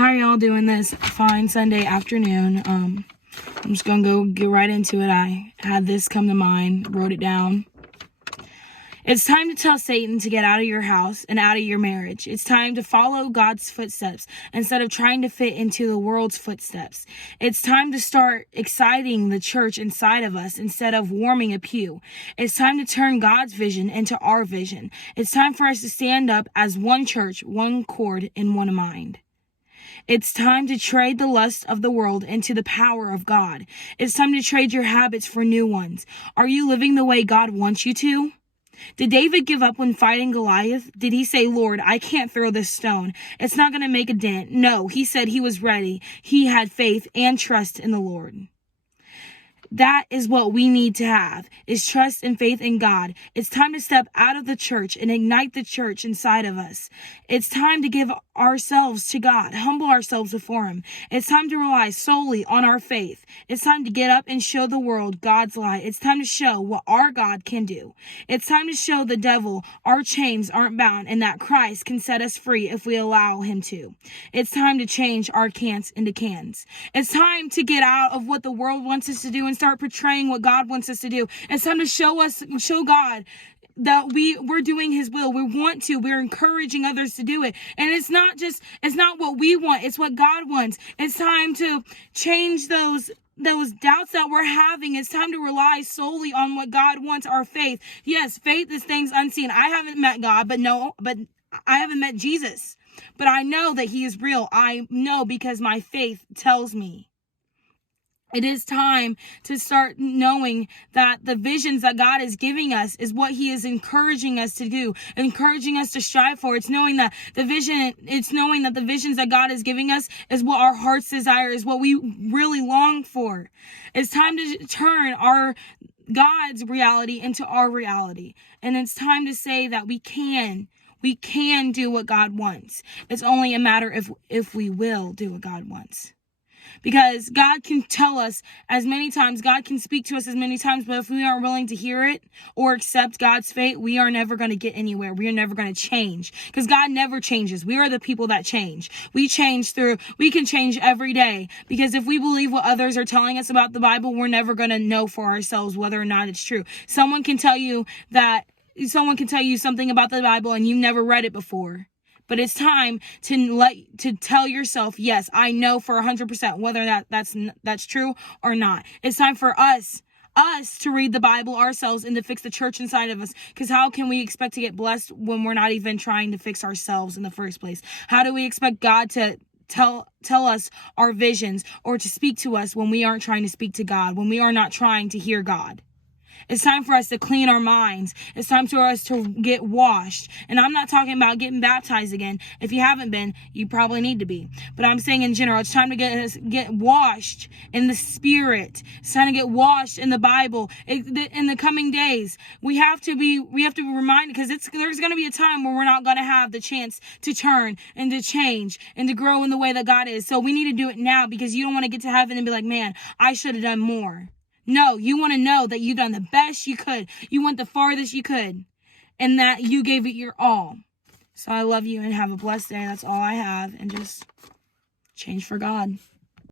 How are y'all doing this fine Sunday afternoon? I'm just gonna go get right into it. I had this come to mind, wrote it down. It's time to tell Satan to get out of your house and out of your marriage. It's time to follow God's footsteps instead of trying to fit into the world's footsteps. It's time to start exciting the church inside of us instead of warming a pew. It's time to turn God's vision into our vision. It's time for us to stand up as one church, one accord, and one mind. It's time to trade the lust of the world into the power of God. It's time to trade your habits for new ones. Are you living the way God wants you to? Did David give up when fighting Goliath? Did he say, Lord, I can't throw this stone. It's not going to make a dent. No, he said he was ready. He had faith and trust in the Lord. That is what we need to have, is trust and faith in God. It's time to step out of the church and ignite the church inside of us. It's time to give ourselves to God, humble ourselves before Him. It's time to rely solely on our faith. It's time to get up and show the world God's light. It's time to show what our God can do. It's time to show the devil our chains aren't bound and that Christ can set us free if we allow Him to. It's time to change our can'ts into cans. It's time to get out of what the world wants us to do and start portraying what God wants us to do. It's time to show God that we're doing His will. We're encouraging others to do it. And it's not what we want, it's what God wants. It's time to change those doubts that we're having. It's time to rely solely on what God wants, our faith. Yes, faith is things unseen. I haven't met God, but I haven't met Jesus. But I know that He is real. I know because my faith tells me. It is time to start knowing that the visions that God is giving us is what He is encouraging us to do, encouraging us to strive for. It's knowing that the visions that God is giving us is what our heart's desire, is what we really long for. It's time to turn God's reality into our reality. And it's time to say that we can do what God wants. It's only a matter if we will do what God wants. Because God can tell us as many times, God can speak to us as many times, but if we aren't willing to hear it or accept God's fate, we are never going to get anywhere. We are never going to change, because God never changes. We are the people that change. We can change every day, because if we believe what others are telling us about the Bible, we're never going to know for ourselves whether or not it's true. Someone can tell you something about the Bible and you've never read it before. But it's time to tell yourself, yes, I know for 100% whether that's true or not. It's time for us to read the Bible ourselves and to fix the church inside of us. Because how can we expect to get blessed when we're not even trying to fix ourselves in the first place? How do we expect God to tell us our visions or to speak to us when we aren't trying to speak to God, when we are not trying to hear God? It's time for us to clean our minds. It's time for us to get washed. And I'm not talking about getting baptized again. If you haven't been, you probably need to be. But I'm saying in general, it's time to get washed in the Spirit. It's time to get washed in the Bible. In the coming days, we have to be reminded, because there's going to be a time where we're not going to have the chance to turn and to change and to grow in the way that God is. So we need to do it now, because you don't want to get to heaven and be like, man, I should have done more. No, you want to know that you've done the best you could. You went the farthest you could, and that you gave it your all. So I love you and have a blessed day. That's all I have. And just change for God.